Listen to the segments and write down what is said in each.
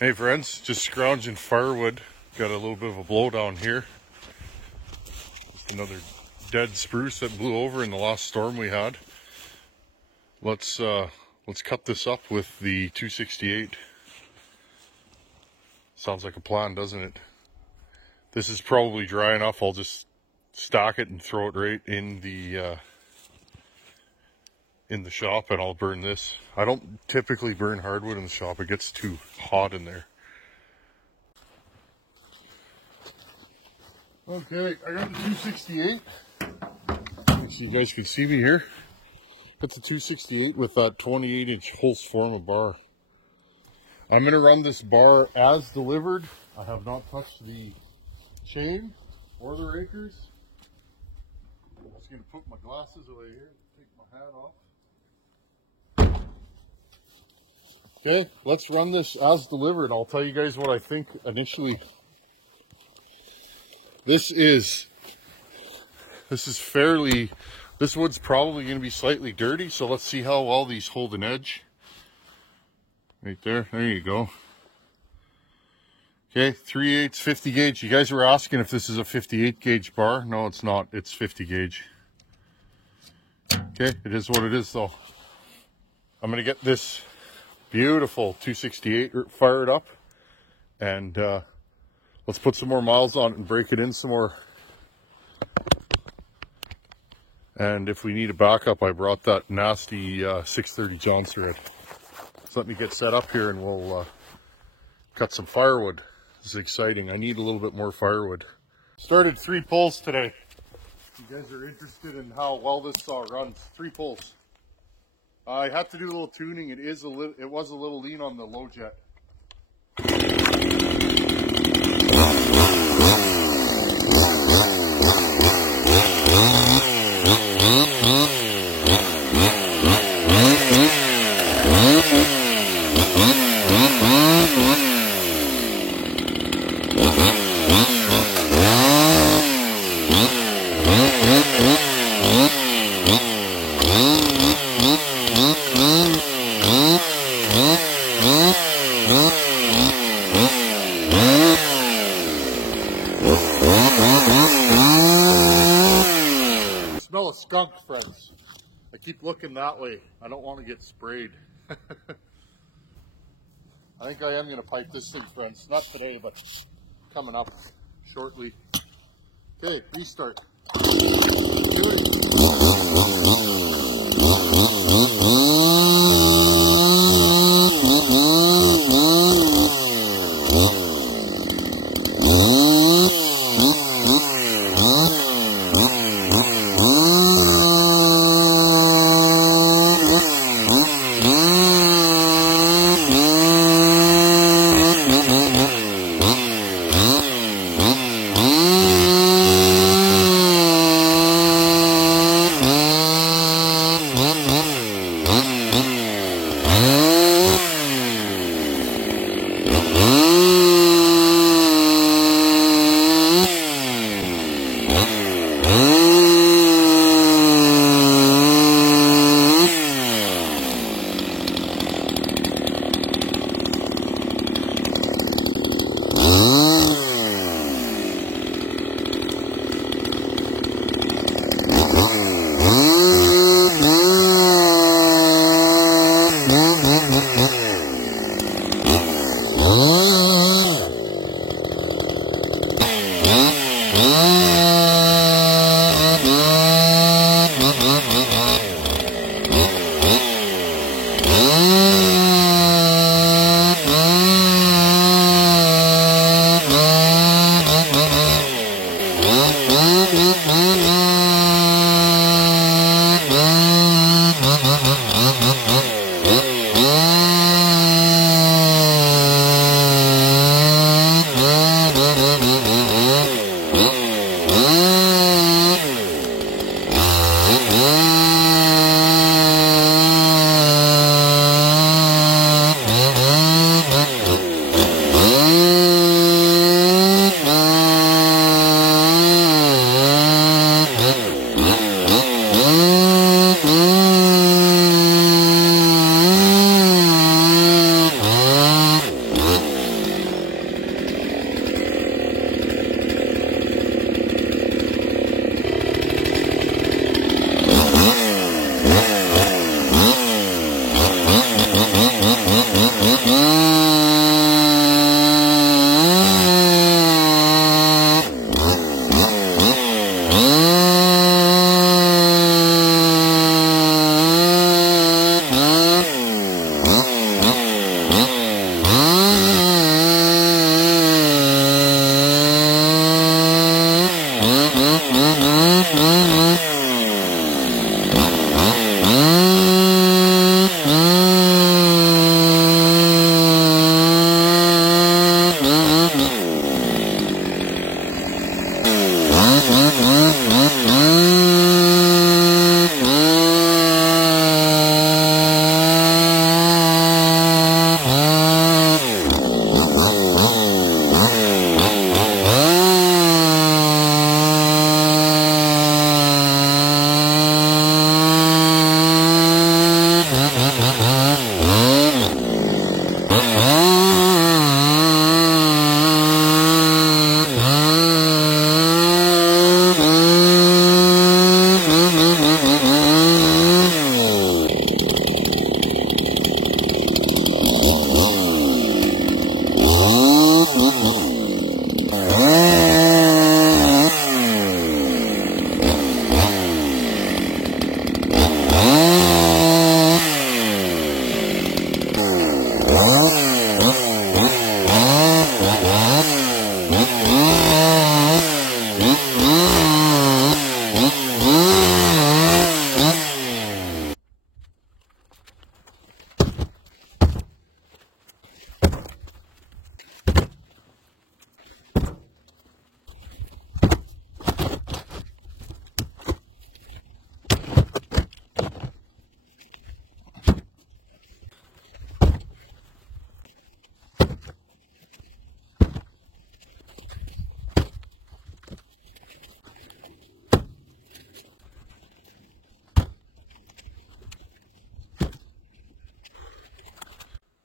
Hey friends, just scrounging firewood. Got a little bit of a blowdown here. Another dead spruce that blew over in the last storm we had. Let's cut this up with the 268. Sounds like a plan, doesn't it? This is probably dry enough. I'll just stack it and throw it right in the shop, and I'll burn this. I don't typically burn hardwood in the shop. It gets too hot in there. Okay, I got the 268. So you guys can see me here. Got the 268 with that 28-inch Holzforma bar. I'm going to run this bar as delivered. I have not touched the chain or the rakers. I'm just going to put my glasses away here, take my hat off. Okay, let's run this as delivered. I'll tell you guys what I think initially. This wood's probably going to be slightly dirty, so let's see how well these hold an edge. Right there you go. Okay, 3/8 50 gauge. You guys were asking if this is a 58 gauge bar. No, it's not. It's 50 gauge. Okay, it is what it is though. I'm going to get this beautiful 268 fired up, and let's put some more miles on it and break it in some more. And if we need a backup, I brought that nasty 630 John thread. So let me get set up here and we'll cut some firewood. This is exciting. I need a little bit more firewood. Started 3 pulls today. If you guys are interested in how well this saw runs, 3 pulls. I had to do a little tuning. It was a little lean on the low jet. Smell of skunk, friends. I keep looking that way. I don't want to get sprayed. I think I am going to pipe this thing, friends. Not today, but coming up shortly. Okay, restart.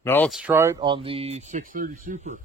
Now let's try it on the 630 Super.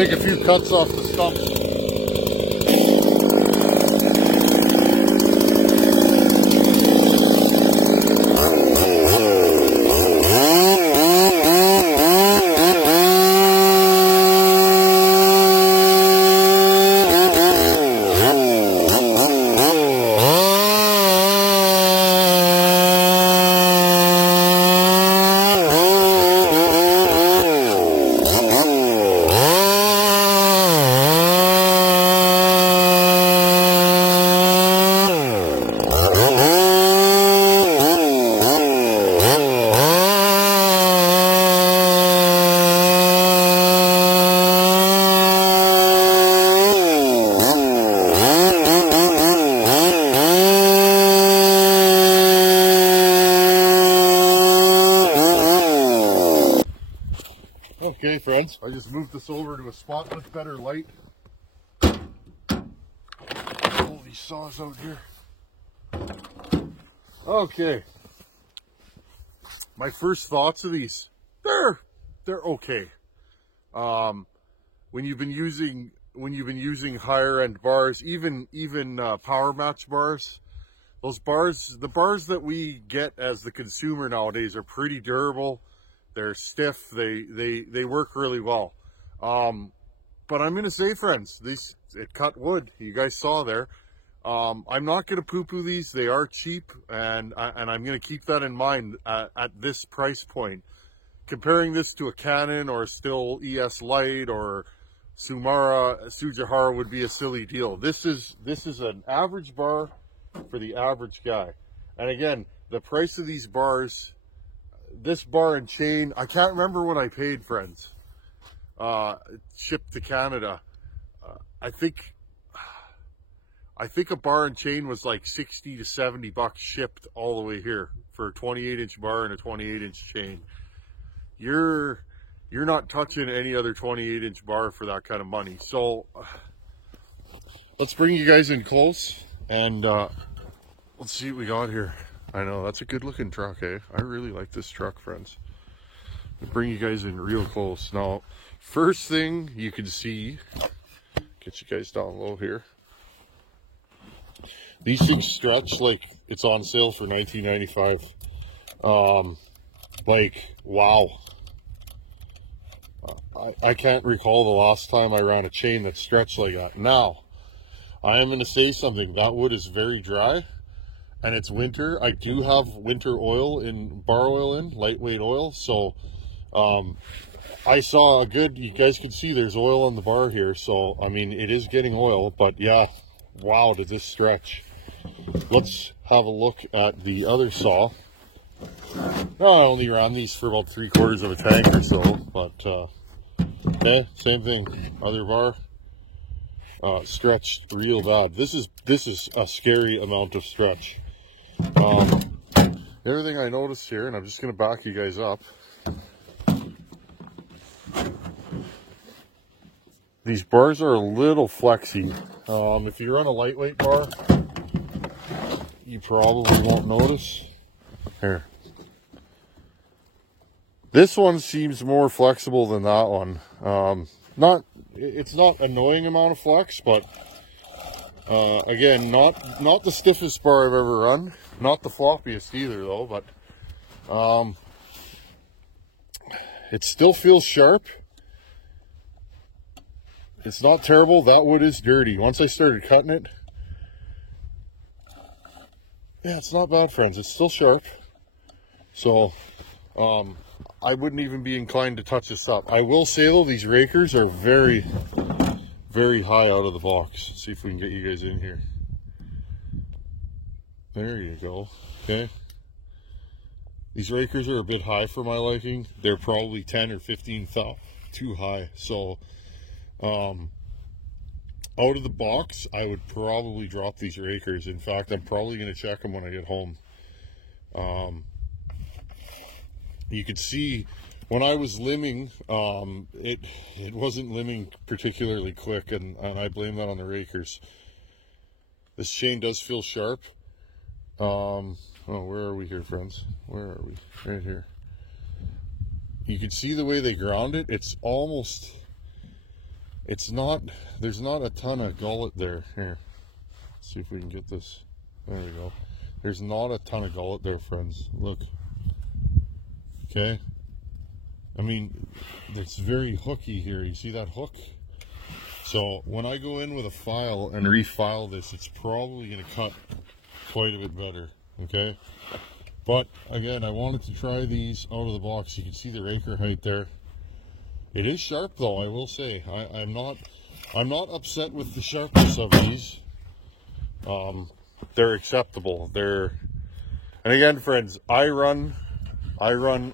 Take a few cuts off the stumps. Okay, friends, I just moved this over to a spot with better light. Pull these saws out here. Okay. My first thoughts of these, they're okay. When you've been using higher end bars, even power match bars, the bars that we get as the consumer nowadays are pretty durable. They're stiff. They work really well. But I'm gonna say, friends, it cut wood. You guys saw there. I'm not gonna poo-poo these. They are cheap, and I'm gonna keep that in mind at this price point. Comparing this to a Canon or a Still ES Lite or Tsujihara would be a silly deal. This is an average bar for the average guy. And again, the price of these bars, this bar and chain, I can't remember what I paid, friends. Shipped to Canada. I think a bar and chain was like 60 to 70 bucks shipped all the way here for a 28-inch bar and a 28-inch chain. You're not touching any other 28-inch bar for that kind of money. So let's bring you guys in close and let's see what we got here. I know, that's a good looking truck, eh? I really like this truck, friends. I'll bring you guys in real close. Now, first thing you can see, get you guys down low here. These things stretch like it's on sale for $19.95. Like, wow. I can't recall the last time I ran a chain that stretched like that. Now, I am going to say something. That wood is very dry. And it's winter. I do have winter oil bar oil in, lightweight oil. So I saw a good, you guys can see there's oil on the bar here, so I mean it is getting oil, but yeah, wow, did this stretch. Let's have a look at the other saw. I only ran these for about 3/4 of a tank or so, but yeah, same thing. Other bar stretched real bad. This is a scary amount of stretch. Everything I noticed here, and I'm just gonna back you guys up. These bars are a little flexy. If you run a lightweight bar, you probably won't notice. Here. This one seems more flexible than that one. It's not annoying amount of flex, but again, not the stiffest bar I've ever run. Not the floppiest either though, but it still feels sharp. It's not terrible. That wood is dirty. Once I started cutting it, yeah, it's not bad, friends. It's still sharp. So, I wouldn't even be inclined to touch this up. I will say though, these rakers are very, very high out of the box. Let's see if we can get you guys in here. There you go. Okay. These rakers are a bit high for my liking. They're probably 10 or 15 thou too high. So, out of the box, I would probably drop these rakers. In fact, I'm probably going to check them when I get home. You could see when I was limbing, it wasn't limbing particularly quick, and I blame that on the rakers. This chain does feel sharp. Oh, where are we here, friends? Where are we? Right here. You can see the way they ground it. It's almost, there's not a ton of gullet there. Here, let's see if we can get this. There we go. There's not a ton of gullet there, friends. Look. Okay. I mean, it's very hooky here. You see that hook? So when I go in with a file and refile this, it's probably going to cut quite a bit better. Okay. But again, I wanted to try these out of the box. You can see the raker height there. It is sharp though, I will say. I'm not upset with the sharpness of these. They're acceptable. And again, friends, I run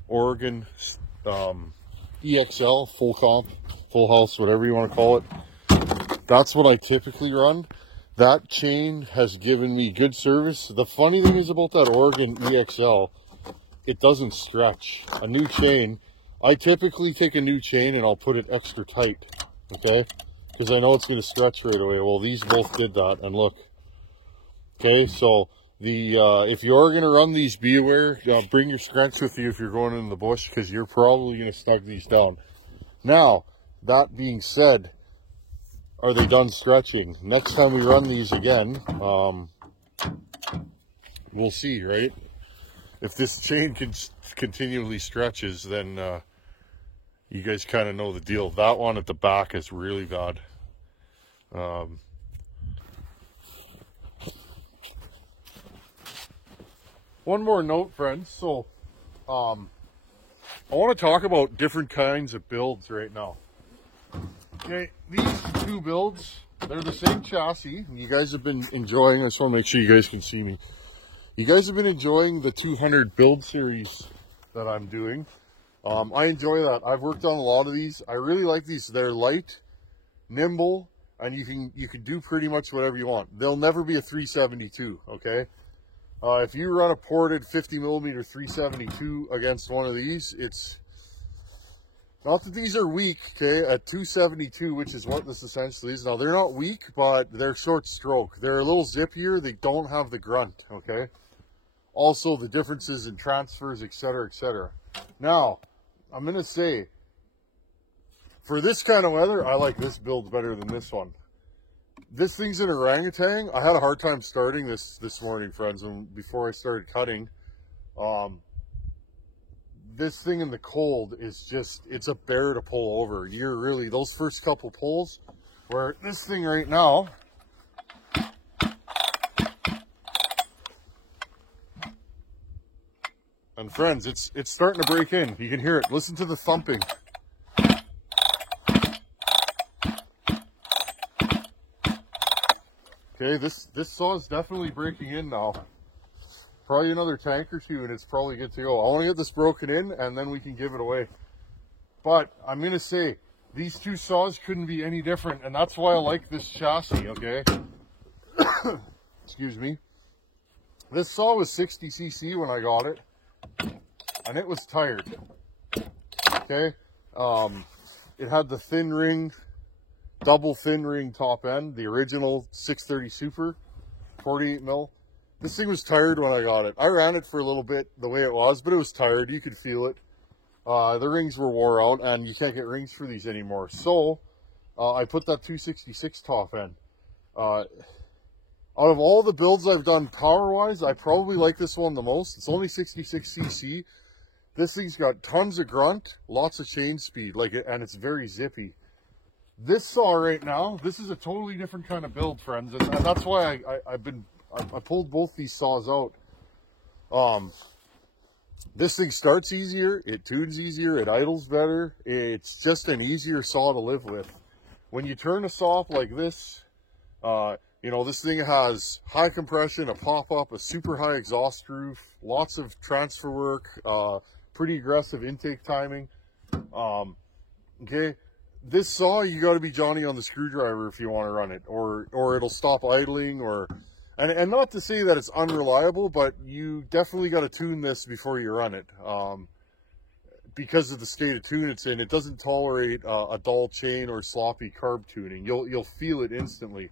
Oregon EXL, full comp, full house, whatever you want to call it. That's what I typically run. That chain has given me good service. The funny thing is about that Oregon EXL, it doesn't stretch. A new chain, I typically take a new chain and I'll put it extra tight, okay? Because I know it's going to stretch right away. Well, these both did that, and look. Okay, so if you are going to run these, be aware, bring your scrunch with you if you're going in the bush, because you're probably going to snug these down. Now, that being said, are they done stretching? Next time we run these again, we'll see, right? If this chain continually stretches, then you guys kind of know the deal. That one at the back is really bad. One more note, friends. So, I want to talk about different kinds of builds right now. Okay, these two builds, they're the same chassis. You guys have been enjoying, I just want to make sure you guys can see me. You guys have been enjoying the 200 build series that I'm doing. I enjoy that. I've worked on a lot of these. I really like these. They're light, nimble, and you can do pretty much whatever you want. They'll never be a 372, okay? If you run a ported 50mm 372 against one of these, it's not that these are weak, okay? At 272, which is what this essentially is. Now, they're not weak, but they're short stroke. They're a little zippier. They don't have the grunt, okay? Also, the differences in transfers, etc., etc. Now, I'm going to say, for this kind of weather, I like this build better than this one. This thing's an orangutan. I had a hard time starting this morning, friends, and before I started cutting. This thing in the cold is just, it's a bear to pull over. You're really, those first couple pulls, where this thing right now, And friends, it's starting to break in. You can hear it. Listen to the thumping. Okay, this saw is definitely breaking in now. Probably another tank or two and it's probably good to go. I want to get this broken in and then we can give it away. But I'm going to say, these two saws couldn't be any different, and that's why I like this chassis, okay? Excuse me. This saw was 60cc when I got it, and it was tired, okay? It had the thin ring, double thin ring top end, the original 630 Super, 48 mil. This thing was tired when I got it. I ran it for a little bit the way it was, but it was tired. You could feel it. The rings were wore out, and you can't get rings for these anymore. So, I put that 266 top end. Out of all the builds I've done power-wise, I probably like this one the most. It's only 66cc. This thing's got tons of grunt, lots of chain speed, and it's very zippy. This saw right now, this is a totally different kind of build, friends, and that's why I pulled both these saws out. This thing starts easier, it tunes easier, it idles better. It's just an easier saw to live with. When you turn a saw up like this, you know, this thing has high compression, a pop-up, a super high exhaust roof, lots of transfer work, pretty aggressive intake timing. Okay, this saw, you got to be Johnny on the screwdriver if you want to run it, or it'll stop idling, and not to say that it's unreliable, but you definitely got to tune this before you run it. Because of the state of tune it's in, it doesn't tolerate a dull chain or sloppy carb tuning. You'll feel it instantly.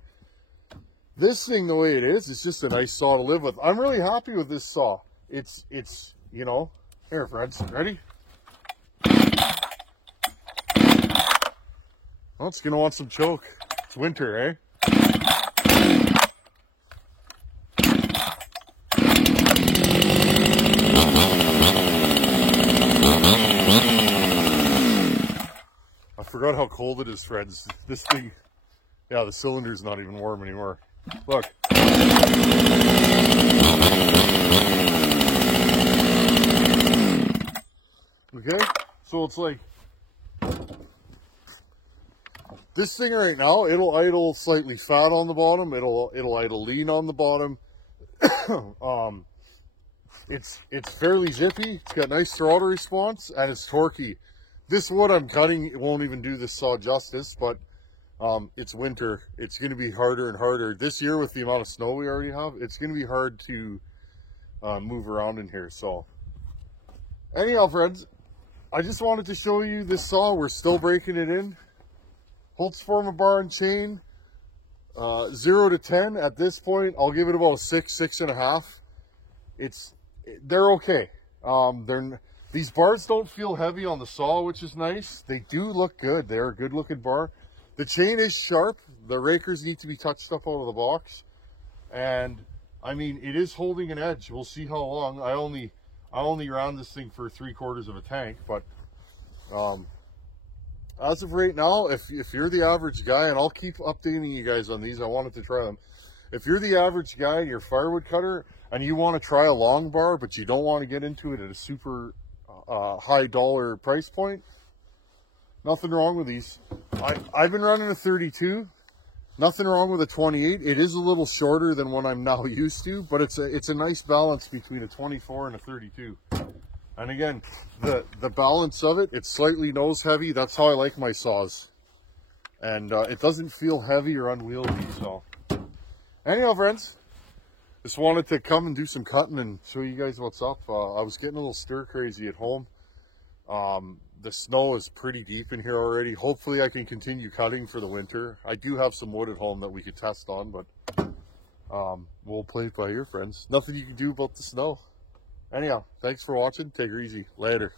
This thing, the way it is, it's just a nice saw to live with. I'm really happy with this saw. It's you know, here, friends, ready? Oh, it's gonna want some choke. It's winter, eh? I forgot how cold it is, friends. This thing, yeah, the cylinder's not even warm anymore. Look. Okay, so it's like, this thing right now, it'll idle slightly fat on the bottom, it'll idle lean on the bottom. It's fairly zippy, it's got nice throttle response, and it's torquey. This wood I'm cutting, it won't even do this saw justice, but it's winter. It's going to be harder and harder. This year, with the amount of snow we already have, it's going to be hard to move around in here. So, anyhow, friends, I just wanted to show you this saw. We're still breaking it in. Holtzforma bar and chain, 0 to 10. At this point, I'll give it about a 6, 6.5. They're okay. These bars don't feel heavy on the saw, which is nice. They do look good. They're a good looking bar. The chain is sharp. The rakers need to be touched up out of the box. And I mean, it is holding an edge. We'll see how long. I only ran this thing for 3/4 of a tank, but as of right now, if you're the average guy, and I'll keep updating you guys on these, I wanted to try them. If you're the average guy and you're a firewood cutter and you want to try a long bar, but you don't want to get into it at a super high dollar price point, nothing wrong with these. I've been running a 32. Nothing wrong with a 28. It is a little shorter than what I'm now used to, but it's a nice balance between a 24 and a 32. And again, the balance of it, it's slightly nose heavy. That's how I like my saws. And it doesn't feel heavy or unwieldy. So anyhow, friends, just wanted to come and do some cutting and show you guys what's up. I was getting a little stir crazy at home. The snow is pretty deep in here already. Hopefully I can continue cutting for the winter. I do have some wood at home that we could test on, but we'll play it by ear, friends. Nothing you can do about the snow. Anyhow, thanks for watching. Take her easy. Later.